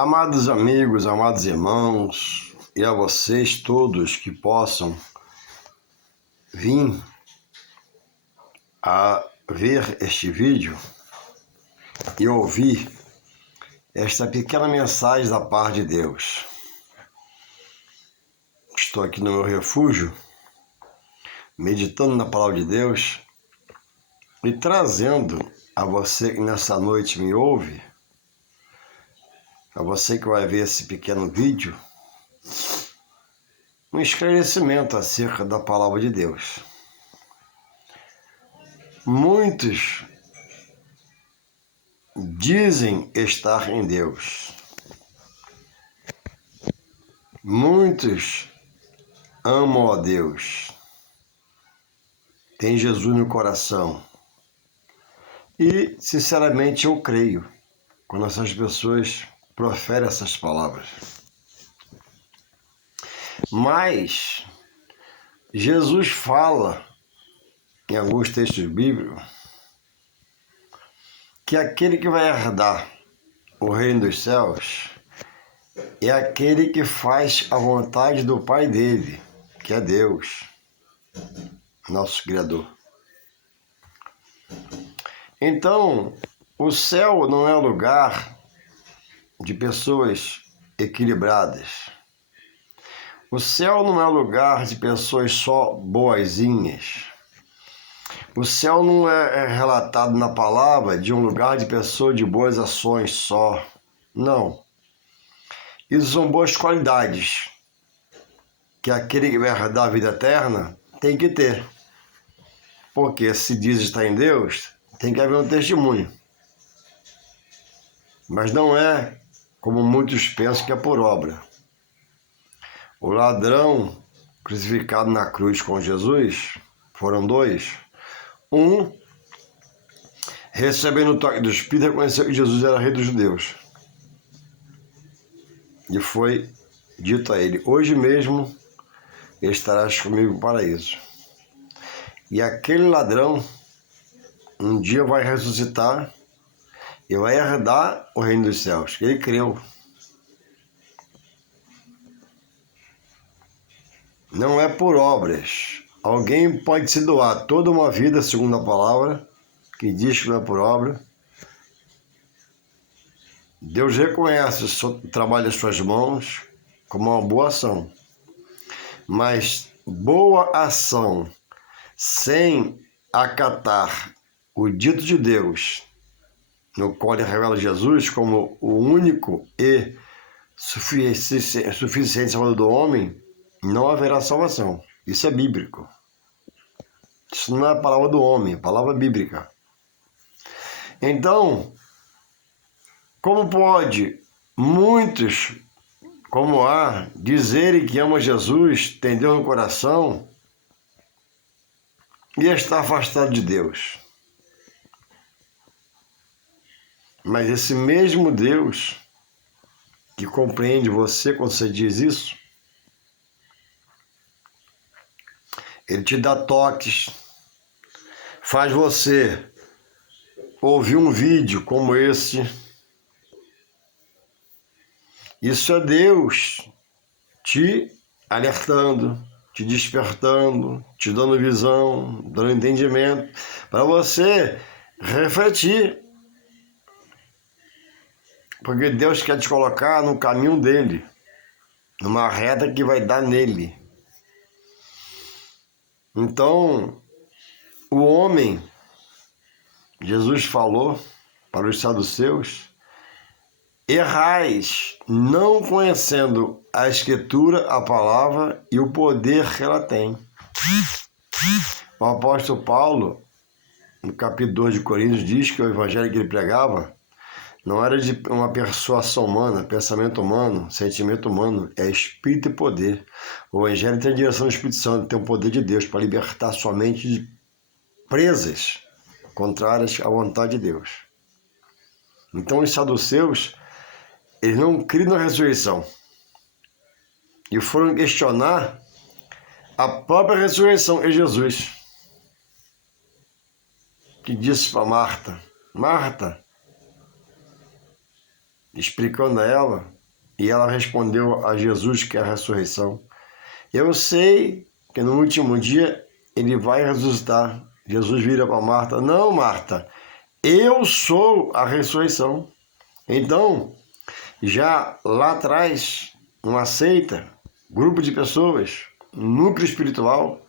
Amados amigos, amados irmãos, e a vocês todos que possam vir a ver este vídeo e ouvir esta pequena mensagem da parte de Deus. Estou aqui no meu refúgio, meditando na palavra de Deus e trazendo a você que nessa noite me ouve, a você que vai ver esse pequeno vídeo, um esclarecimento acerca da palavra de Deus. Muitos dizem estar em Deus. Muitos amam a Deus. Tem Jesus no coração. E, sinceramente, eu creio quando essas pessoas proferem essas palavras. Mas Jesus fala em alguns textos bíblicos que aquele que vai herdar o reino dos céus é aquele que faz a vontade do Pai dele, que é Deus, nosso Criador. Então, o céu não é lugar de pessoas equilibradas. O céu não é lugar de pessoas só boazinhas. O céu não é relatado na palavra de um lugar de pessoas de boas ações só. Não. Isso são boas qualidades que aquele que vai herdar a vida eterna tem que ter. Porque se diz estar em Deus, tem que haver um testemunho. Mas não é como muitos pensam que é por obra. O ladrão crucificado na cruz com Jesus, foram dois. Um, recebendo o toque do Espírito, reconheceu que Jesus era rei dos judeus. E foi dito a ele: hoje mesmo estarás comigo no paraíso. E aquele ladrão um dia vai ressuscitar e vai herdar o reino dos céus. Ele creu. Não é por obras. Alguém pode se doar toda uma vida, segundo a palavra, que diz que não é por obra. Deus reconhece o trabalho das suas mãos como uma boa ação. Mas boa ação sem acatar o dito de Deus, no qual ele revela Jesus como o único e suficiente salvador do homem, não haverá salvação. Isso é bíblico. Isso não é a palavra do homem, é a palavra bíblica. Então, como pode muitos, como há, dizerem que amam Jesus, têm Deus no coração, e estar afastado de Deus? Mas esse mesmo Deus que compreende você quando você diz isso, ele te dá toques, faz você ouvir um vídeo como esse. Isso é Deus te alertando, te despertando, te dando visão, dando entendimento, para você refletir. Porque Deus quer te colocar no caminho dele, numa reta que vai dar nele. Então, o homem, Jesus falou para os saduceus: errais, não conhecendo a Escritura, a palavra e o poder que ela tem. O apóstolo Paulo, no capítulo 2 de Coríntios, diz que o evangelho que ele pregava não era de uma persuasão humana, pensamento humano, sentimento humano, é espírito e poder. O evangelho tem a direção do Espírito Santo, tem o poder de Deus para libertar sua mente de presas contrárias à vontade de Deus. Então os saduceus, eles não criam na ressurreição e foram questionar a própria ressurreição em Jesus, que disse para Marta: Marta, explicando a ela, e ela respondeu a Jesus que é a ressurreição. Eu sei que no último dia ele vai ressuscitar. Jesus vira para Marta: não, Marta, eu sou a ressurreição. Então, já lá atrás, uma seita, grupo de pessoas, núcleo espiritual,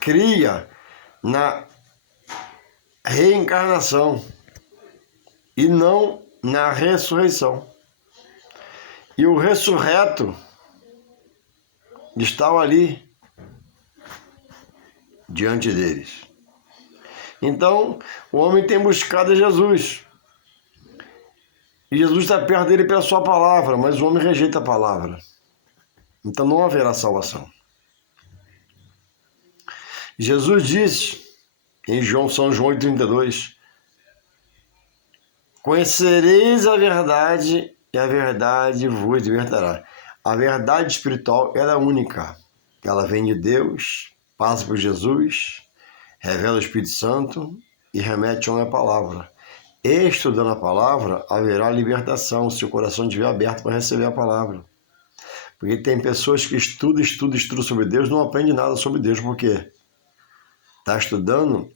cria na reencarnação e não na ressurreição. E o ressurreto estava ali diante deles. Então, o homem tem buscado a Jesus. E Jesus está perto dele pela sua palavra, mas o homem rejeita a palavra. Então não haverá salvação. Jesus disse em São João 8,32: conhecereis a verdade e a verdade vos libertará. A verdade espiritual ela é única. Ela vem de Deus, passa por Jesus, revela o Espírito Santo e remete a uma palavra. Estudando a palavra, haverá libertação se o coração estiver aberto para receber a palavra. Porque tem pessoas que estudam sobre Deus, não aprendem nada sobre Deus, por quê? Está estudando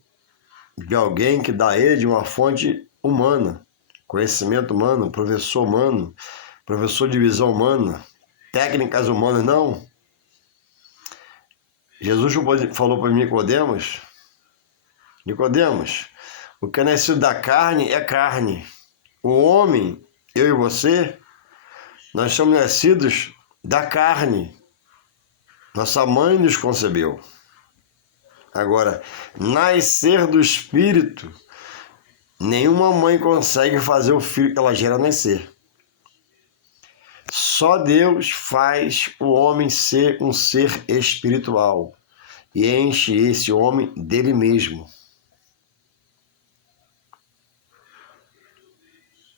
de alguém que dá a ele de uma fonte humana, conhecimento humano, professor de visão humana, técnicas humanas, não. Jesus falou para Nicodemos: Nicodemos, o que é nascido da carne é carne. O homem, eu e você, nós somos nascidos da carne. Nossa mãe nos concebeu. Agora, nascer do Espírito, nenhuma mãe consegue fazer o filho que ela gera nascer. Só Deus faz o homem ser um ser espiritual e enche esse homem dele mesmo.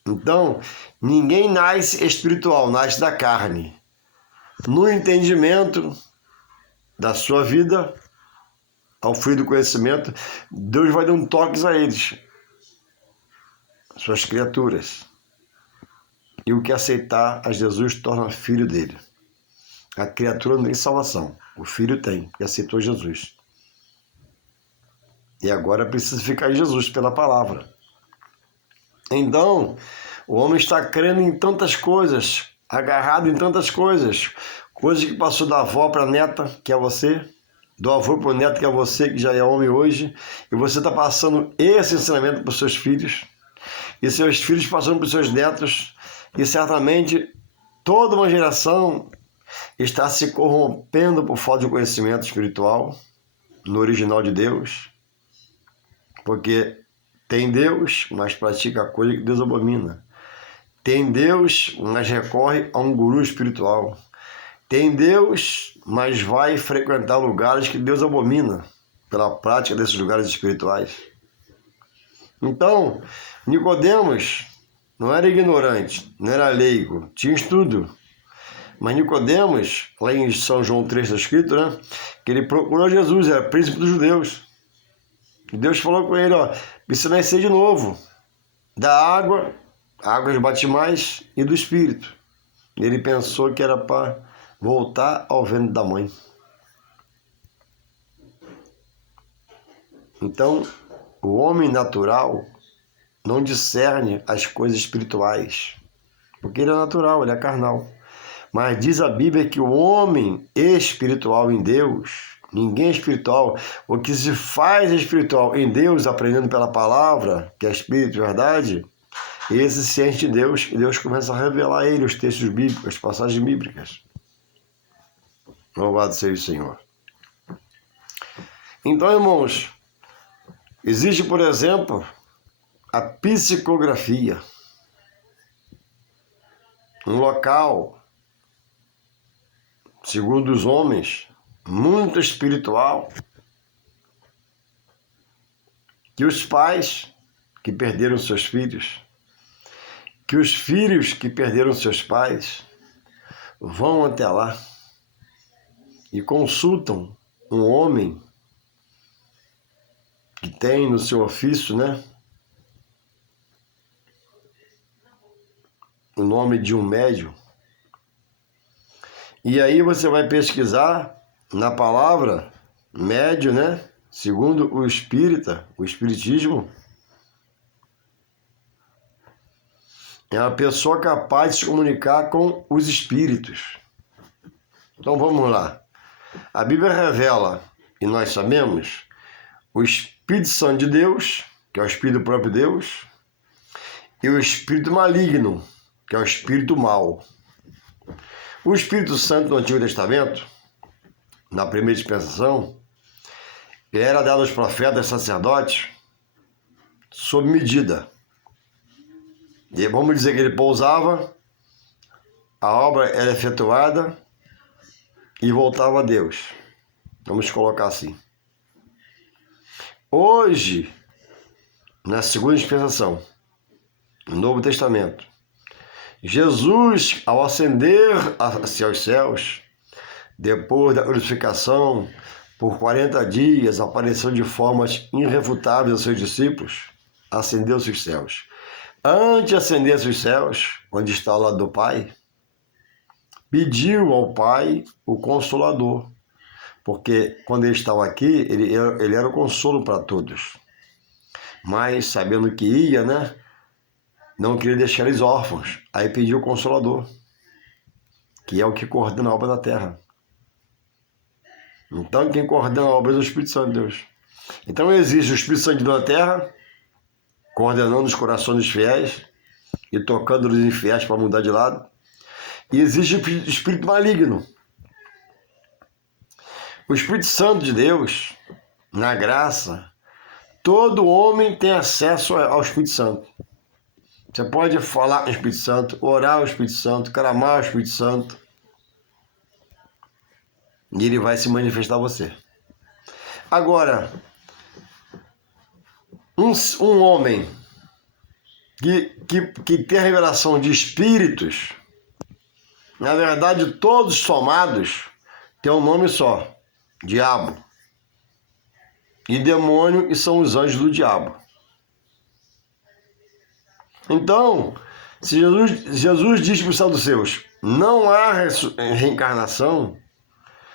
Então, ninguém nasce espiritual, nasce da carne. No entendimento da sua vida, ao fim do conhecimento, Deus vai dar toques a eles, suas criaturas. E o que aceitar a Jesus torna filho dele. A criatura não tem salvação, o filho tem, porque aceitou Jesus. E agora precisa ficar em Jesus pela palavra. Então, o homem está crendo em tantas coisas, agarrado em tantas coisas, coisas que passou da avó para a neta, que é você, do avô para o neto, que é você, que já é homem hoje, e você está passando esse ensinamento para os seus filhos, e seus filhos passando para os seus netos, e certamente toda uma geração está se corrompendo por falta de conhecimento espiritual no original de Deus, porque tem Deus, mas pratica a coisa que Deus abomina. Tem Deus, mas recorre a um guru espiritual. Tem Deus, mas vai frequentar lugares que Deus abomina pela prática desses lugares espirituais. Então, Nicodemos não era ignorante, não era leigo, tinha estudo. Mas Nicodemos, lá em São João 3 está escrito, né, que ele procurou Jesus, era príncipe dos judeus. E Deus falou com ele, precisa nascer de novo, da água, águas batimais e do Espírito. E ele pensou que era para voltar ao ventre da mãe. Então, o homem natural não discerne as coisas espirituais, porque ele é natural, ele é carnal. Mas diz a Bíblia que o homem espiritual em Deus, ninguém é espiritual, o que se faz espiritual em Deus, aprendendo pela palavra, que é Espírito e verdade, esse se enche de Deus e Deus começa a revelar a ele os textos bíblicos, as passagens bíblicas. Louvado seja o Senhor. Então, irmãos, existe, por exemplo, a psicografia, um local, segundo os homens, muito espiritual, que os pais que perderam seus filhos, que os filhos que perderam seus pais vão até lá e consultam um homem que tem no seu ofício, né, o nome de um médium. E aí você vai pesquisar na palavra médium, né? Segundo o espiritismo, é uma pessoa capaz de se comunicar com os espíritos. Então vamos lá. A Bíblia revela, e nós sabemos, o Espírito Santo de Deus, que é o Espírito do próprio Deus, e o Espírito maligno, que é o Espírito mau. O Espírito Santo do Antigo Testamento, na primeira dispensação, era dado aos profetas e sacerdotes sob medida. E vamos dizer que ele pousava, a obra era efetuada e voltava a Deus. Vamos colocar assim. Hoje, na segunda dispensação, no Novo Testamento, Jesus, ao ascender-se aos céus, depois da crucificação, por 40 dias, apareceu de formas irrefutáveis aos seus discípulos, ascendeu-se aos céus. Antes de ascender-se aos céus, onde está ao lado do Pai, pediu ao Pai o Consolador, porque quando ele estava aqui, ele era o consolo para todos. Mas, sabendo que ia, né, não queria deixar eles órfãos, aí pediu o Consolador, que é o que coordena a obra da terra. Então, quem coordena a obra é o Espírito Santo de Deus. Então, existe o Espírito Santo de Deus na terra, coordenando os corações dos fiéis e tocando os infiéis para mudar de lado. E existe o Espírito maligno. O Espírito Santo de Deus, na graça, todo homem tem acesso ao Espírito Santo. Você pode falar com o Espírito Santo, orar ao Espírito Santo, clamar ao Espírito Santo, e ele vai se manifestar a você. Agora, um homem que tem a revelação de espíritos, na verdade, todos somados, tem um nome só: diabo. E demônio, e são os anjos do diabo. Então, se Jesus diz para os saduceus, não há reencarnação,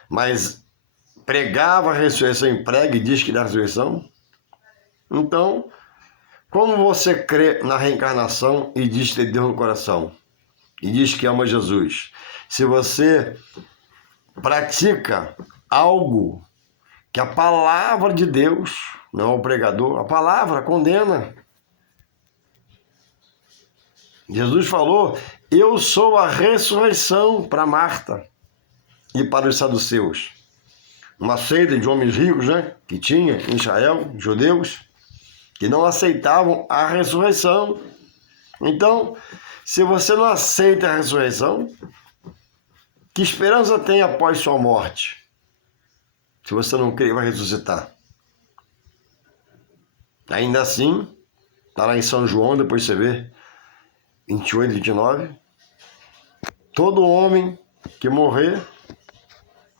mas pregava a ressurreição e prega e diz que dá ressurreição, então, como você crê na reencarnação e diz ter Deus no coração? E diz que ama Jesus? Se você pratica algo que a palavra de Deus, não é o pregador, a palavra condena. Jesus falou, eu sou a ressurreição para Marta e para os saduceus. Uma seita de homens ricos, né, que tinha em Israel, judeus, que não aceitavam a ressurreição. Então, se você não aceita a ressurreição, que esperança tem após sua morte? Se você não crê, vai ressuscitar. Ainda assim, está lá em São João, depois você vê, 28 e 29, todo homem que morrer,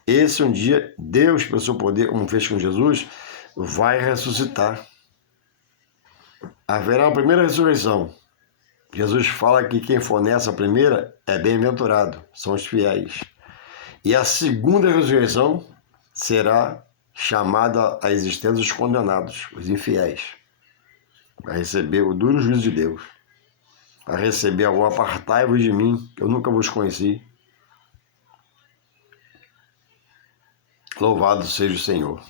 esse um dia, Deus, pelo seu poder, como fez com Jesus, vai ressuscitar. Haverá uma primeira ressurreição. Jesus fala que quem for nessa primeira é bem-aventurado, são os fiéis. E a segunda ressurreição será chamada à existência os condenados, os infiéis. Vai receber o duro juízo de Deus. Vai receber o apartai-vos de mim, eu nunca vos conheci. Louvado seja o Senhor.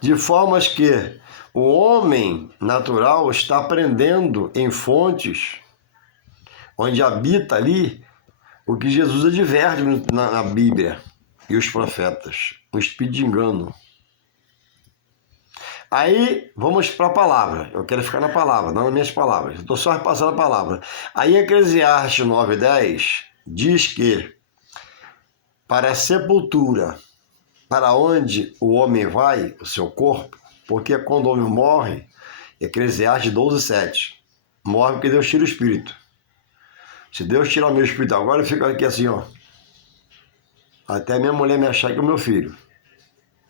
De formas que o homem natural está aprendendo em fontes onde habita ali o que Jesus adverte na Bíblia e os profetas, o espírito de engano. Aí, vamos para a palavra. Eu quero ficar na palavra, não nas minhas palavras. Eu estou só repassando a palavra. Aí, Eclesiastes 9:10 diz que para a sepultura, para onde o homem vai, o seu corpo, porque quando o homem morre, Eclesiastes 12:7, morre porque Deus tira o espírito. Se Deus tirar o meu espírito agora, eu fico aqui assim, ó. Até minha mulher me achar que é o meu filho.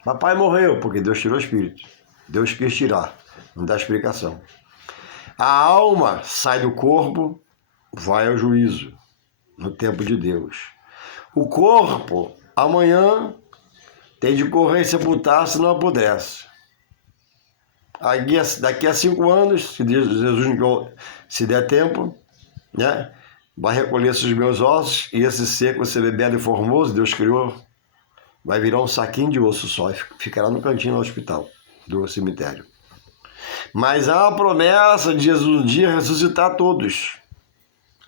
Papai morreu porque Deus tirou o espírito. Deus quis tirar, não dá explicação. A alma sai do corpo vai ao juízo, no tempo de Deus. O corpo, amanhã, tem de correr e sepultar se não apodrece. Daqui a 5 anos, se Jesus, se der tempo, né, vai recolher esses meus ossos e esse seco, esse belo e formoso, Deus criou, vai virar um saquinho de osso só e ficará no cantinho do hospital, do cemitério. Mas há a promessa de Jesus um dia ressuscitar todos.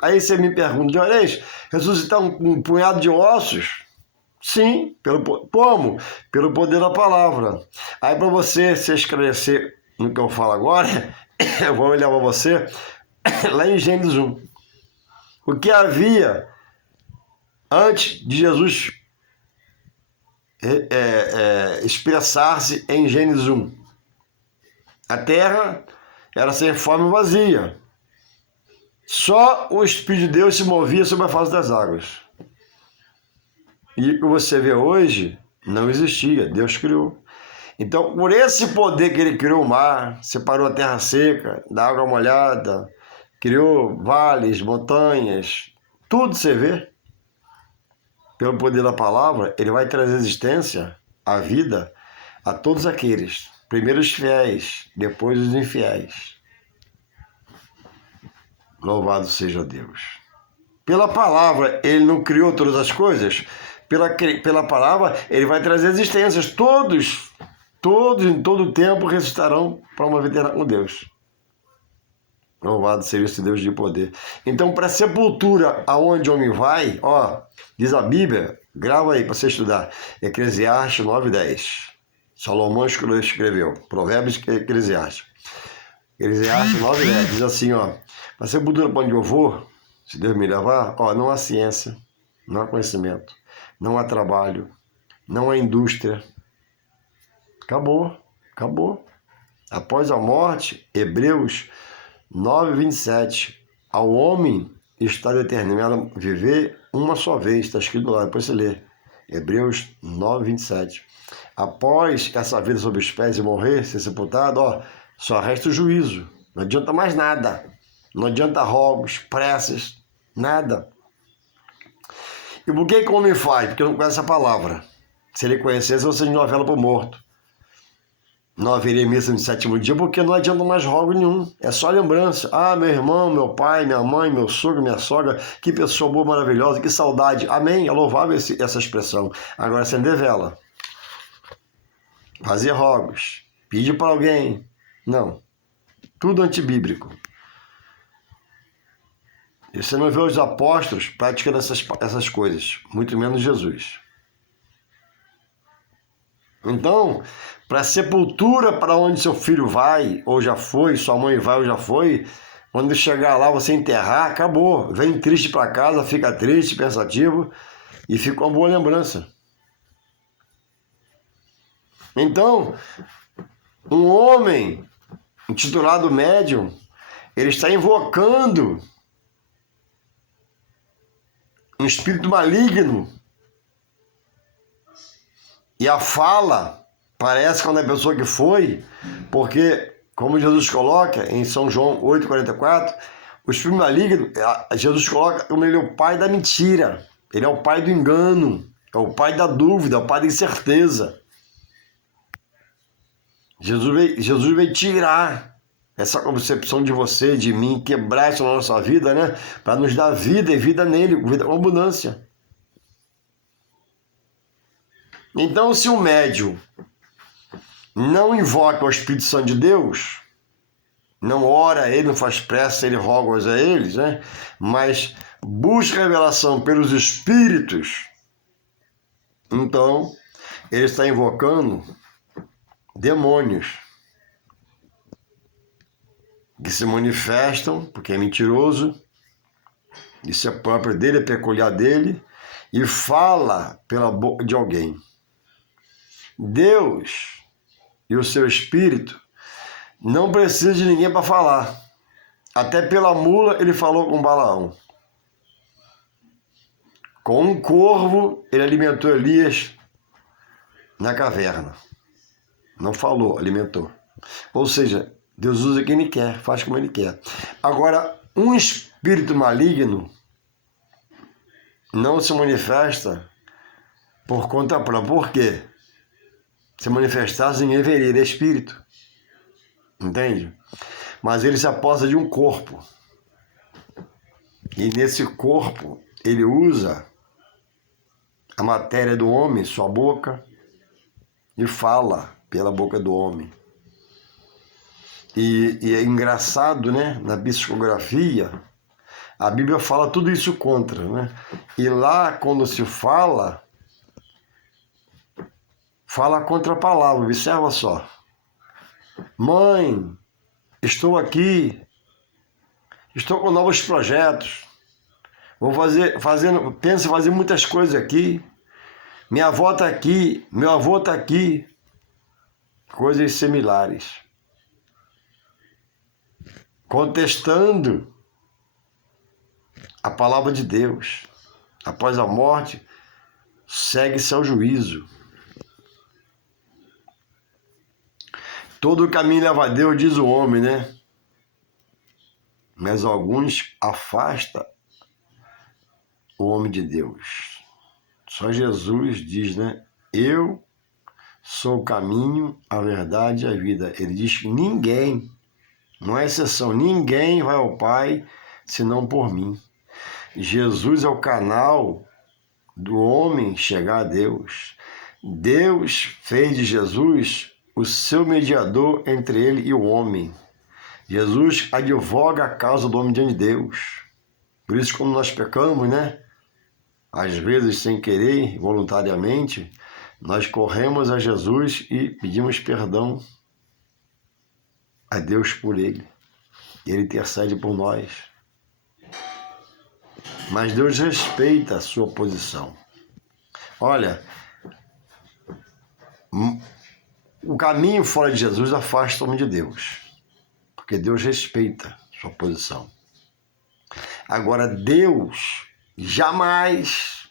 Aí você me pergunta, Juarez, ressuscitar um punhado de ossos? Sim, como? Pelo poder da palavra. Aí para você se esclarecer no que eu falo agora, eu vou olhar para você lá em Gênesis 1. O que havia antes de Jesus expressar-se em Gênesis 1? A terra era sem forma e vazia. Só o Espírito de Deus se movia sobre a face das águas. E o que você vê hoje não existia, Deus criou. Então, por esse poder que ele criou o mar, separou a terra seca da água molhada, criou vales, montanhas, tudo você vê. Pelo poder da palavra, ele vai trazer existência, a vida, a todos aqueles. Primeiro os fiéis, depois os infiéis. Louvado seja Deus. Pela palavra, ele não criou todas as coisas. Pela palavra, ele vai trazer existências. Todos, em todo o tempo, ressuscitarão para uma vida com Deus. Louvado seja esse Deus de poder. Então, para a sepultura aonde o homem vai, diz a Bíblia, grava aí para você estudar, Eclesiastes 9:10. Salomão escreveu, Provérbios e Eclesiastes. Eclesiastes 9:10 diz assim, para a sepultura para onde eu vou, se Deus me levar, não há ciência, não há conhecimento, não há trabalho, não há indústria. Acabou. Após a morte, Hebreus 9:27, ao homem está determinado viver uma só vez, está escrito lá, depois você lê. Hebreus 9:27. Após essa vida sob os pés e morrer, ser sepultado, só resta o juízo. Não adianta mais nada. Não adianta rogos, preces, nada. E por que o homem faz? Porque não conhece a palavra. Se ele conhecesse, você de novela para o morto. Não haveria missa no 7º dia, porque não adianta mais rogo nenhum. É só lembrança. Meu irmão, meu pai, minha mãe, meu sogro, minha sogra, que pessoa boa, maravilhosa, que saudade. Amém. É louvável essa expressão. Agora, acender vela. Fazer rogos. Pedir para alguém. Não. Tudo antibíblico. E você não vê os apóstolos praticando essas coisas. Muito menos Jesus. Então, para a sepultura para onde seu filho vai, ou já foi, sua mãe vai ou já foi, quando chegar lá, você enterrar, acabou. Vem triste para casa, fica triste, pensativo, e fica uma boa lembrança. Então, um homem intitulado médium, ele está invocando um espírito maligno. E a fala parece quando é a pessoa que foi, porque, como Jesus coloca em São João 8,44, o espírito maligno, Jesus coloca como ele é o pai da mentira, ele é o pai do engano, é o pai da dúvida, é o pai da incerteza. Jesus veio tirar essa concepção de você, de mim, quebrar isso na nossa vida, né? Para nos dar vida e vida nele, vida com abundância. Então, se o médium não invoca o Espírito Santo de Deus, não ora a ele, não faz prece, ele roga a eles, né? Mas busca revelação pelos Espíritos, então ele está invocando demônios que se manifestam, porque é mentiroso, isso é próprio dele, é peculiar dele, e fala pela boca de alguém. Deus e o seu Espírito não precisa de ninguém para falar. Até pela mula ele falou com Balaão. Com um corvo ele alimentou Elias na caverna. Não falou, alimentou. Ou seja, Deus usa quem ele quer, faz como ele quer. Agora, espírito maligno não se manifesta por conta própria. Por quê? Se manifestasse, ninguém veria, ele é espírito. Entende? Mas ele se aposta de um corpo. E nesse corpo, ele usa a matéria do homem, sua boca, e fala pela boca do homem. E é engraçado, né? Na psicografia, a Bíblia fala tudo isso contra, né? E lá, quando se fala contra a palavra. Observa só. Mãe, estou aqui, estou com novos projetos, penso em fazer muitas coisas aqui, minha avó está aqui, meu avô está aqui, coisas similares. Contestando a palavra de Deus. Após a morte, segue-se ao juízo. Todo caminho leva a Deus, diz o homem, né? Mas alguns afastam o homem de Deus. Só Jesus diz, né? Eu sou o caminho, a verdade e a vida. Ele diz que ninguém, não é exceção, ninguém vai ao Pai senão por mim. Jesus é o canal do homem chegar a Deus. Deus fez de Jesus o seu mediador entre ele e o homem. Jesus advoga a causa do homem diante de Deus. Por isso, quando nós pecamos, né? Às vezes, sem querer, voluntariamente, nós corremos a Jesus e pedimos perdão a Deus por ele. Ele intercede por nós. Mas Deus respeita a sua posição. Olha, o caminho fora de Jesus afasta o homem de Deus, porque Deus respeita a sua posição. Agora, Deus jamais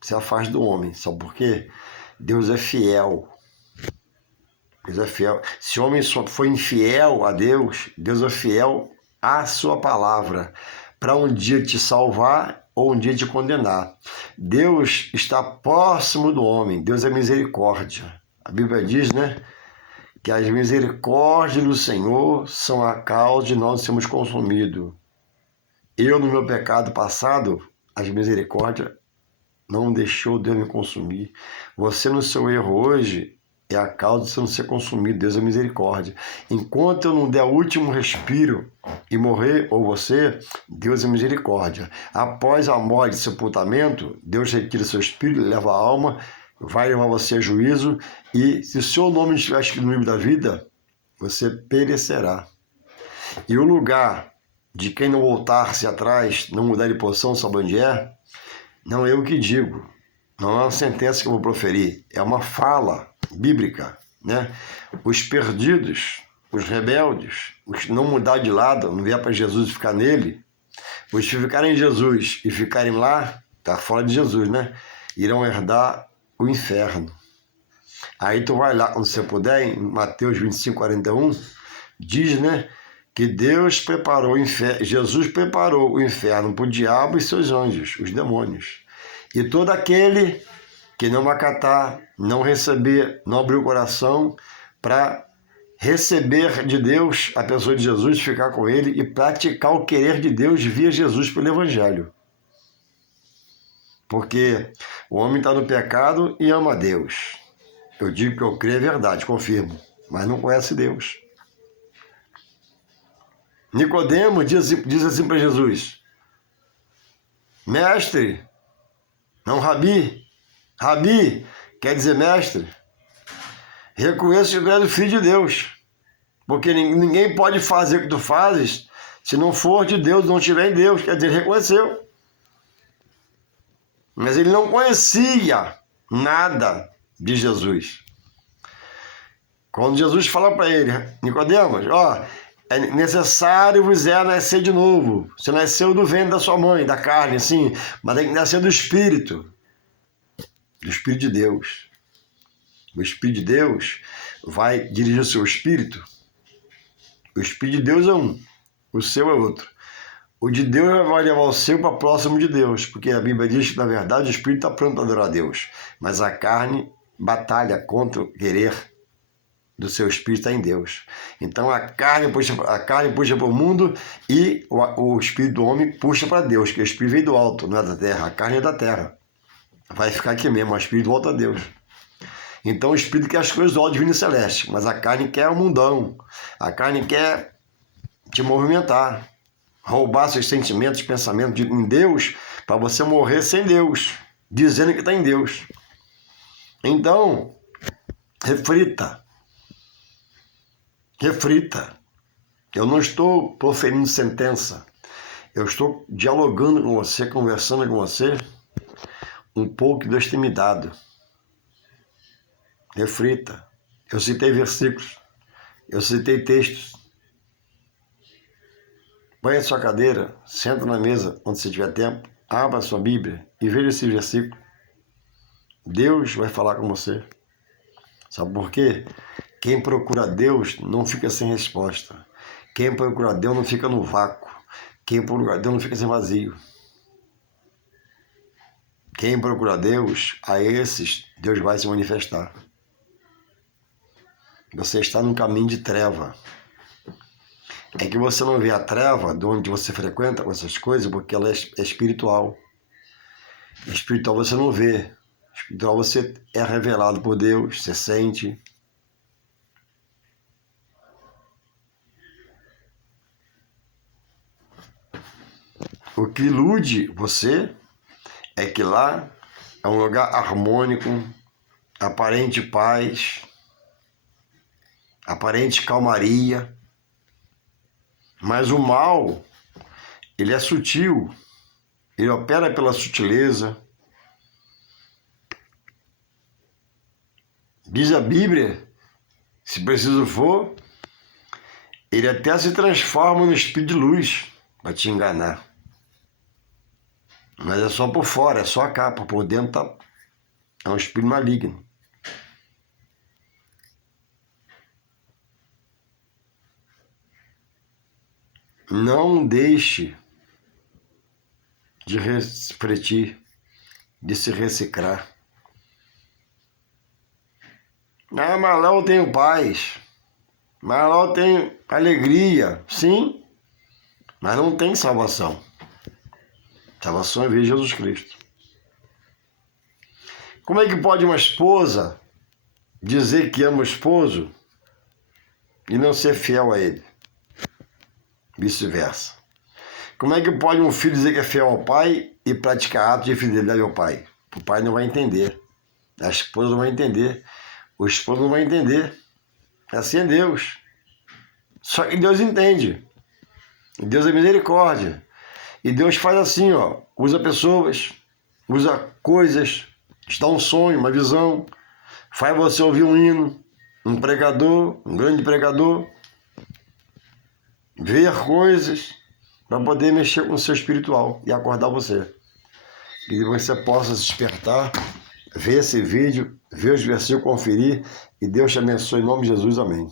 se afasta do homem. Sabe por quê? Deus é fiel. Deus é fiel. Se o homem só foi infiel a Deus, Deus é fiel à sua palavra, para um dia te salvar ou um dia te condenar. Deus está próximo do homem. Deus é misericórdia. A Bíblia diz, né, que as misericórdias do Senhor são a causa de nós sermos consumidos. Eu, no meu pecado passado, as misericórdias não deixou Deus me consumir. Você, no seu erro hoje, é a causa de você não ser consumido. Deus é misericórdia. Enquanto eu não der o último respiro e morrer, ou você, Deus é misericórdia. Após a morte e sepultamento, Deus retira seu espírito, leva a alma, vai levar você a juízo, e se o seu nome não estiver escrito no livro da vida, você perecerá. E o lugar de quem não voltar-se atrás, não mudar de posição, sabe onde é? Não é eu que digo, não é uma sentença que eu vou proferir, é uma fala bíblica, né? Os perdidos, os rebeldes, os que não mudar de lado, não vier para Jesus e ficar nele, os que ficarem em Jesus e ficarem lá, tá fora de Jesus, né? Irão herdar o inferno. Aí tu vai lá, quando você puder, em Mateus 25, 41, diz, né, que Deus preparou o inferno, Jesus preparou o inferno para o diabo e seus anjos, os demônios. E todo aquele que não acatar, não receber, não abrir o coração para receber de Deus a pessoa de Jesus, ficar com ele e praticar o querer de Deus via Jesus pelo Evangelho. Porque o homem está no pecado e ama a Deus. Eu digo que eu creio, é verdade, confirmo, mas não conhece Deus. Nicodemo diz assim para Jesus: mestre, não rabi, rabi quer dizer mestre, reconheço que tu és o Filho de Deus, porque ninguém pode fazer o que tu fazes se não for de Deus, não estiver em Deus. Quer dizer, ele reconheceu. Mas ele não conhecia nada de Jesus. Quando Jesus fala para ele, Nicodemos, ó, é necessário vos é nascer de novo. Você nasceu do ventre da sua mãe, da carne, sim, mas tem que nascer do Espírito de Deus. O Espírito de Deus vai dirigir o seu espírito. O Espírito de Deus é um, o seu é outro. O de Deus vai levar o seu para próximo de Deus, porque a Bíblia diz que, na verdade, o espírito está pronto para adorar a Deus, mas a carne batalha contra o querer do seu espírito está em Deus. Então a carne puxa para o mundo e o espírito do homem puxa para Deus, que o espírito veio do alto, não é da terra, a carne é da terra. Vai ficar aqui mesmo, o espírito volta a Deus. Então o espírito quer as coisas do alto divino e celeste, mas a carne quer o mundão, a carne quer te movimentar, roubar seus sentimentos, pensamentos em Deus, para você morrer sem Deus, dizendo que está em Deus. Então, reflita. Reflita. Eu não estou proferindo sentença. Eu estou dialogando com você, conversando com você um pouco que Deus tem me dado. Reflita. Eu citei versículos. Eu citei textos. Põe a sua cadeira, senta na mesa onde você tiver tempo, abra a sua Bíblia e veja esse versículo. Deus vai falar com você. Sabe por quê? Quem procura Deus não fica sem resposta. Quem procura Deus não fica no vácuo. Quem procura Deus não fica sem vazio. Quem procura Deus, a esses Deus vai se manifestar. Você está num caminho de treva. É que você não vê a treva de onde você frequenta com essas coisas, porque ela é espiritual. Espiritual você não vê. Espiritual você é revelado por Deus, você sente. O que ilude você é que lá é um lugar harmônico, aparente paz, aparente calmaria, mas o mal, ele é sutil, ele opera pela sutileza. Diz a Bíblia, se preciso for, ele até se transforma no espírito de luz para te enganar. Mas é só por fora, é só a capa, por dentro é um espírito maligno. Não deixe de refletir, de se reciclar. Ah, mas lá eu tenho paz, mas lá eu tenho alegria. Sim, mas não tem salvação. Salvação é ver Jesus Cristo. Como é que pode uma esposa dizer que ama o esposo e não ser fiel a ele? Vice-versa. Como é que pode um filho dizer que é fiel ao pai e praticar atos de fidelidade ao pai? O pai não vai entender. A esposa não vai entender. O esposo não vai entender. Assim é Deus. Só que Deus entende. Deus é misericórdia. E Deus faz assim, ó, usa pessoas, usa coisas, te dá um sonho, uma visão, faz você ouvir um hino, um pregador, um grande pregador, ver coisas para poder mexer com o seu espiritual e acordar você. E você possa se despertar, ver esse vídeo, ver os versículos, conferir, e Deus te abençoe em nome de Jesus, amém.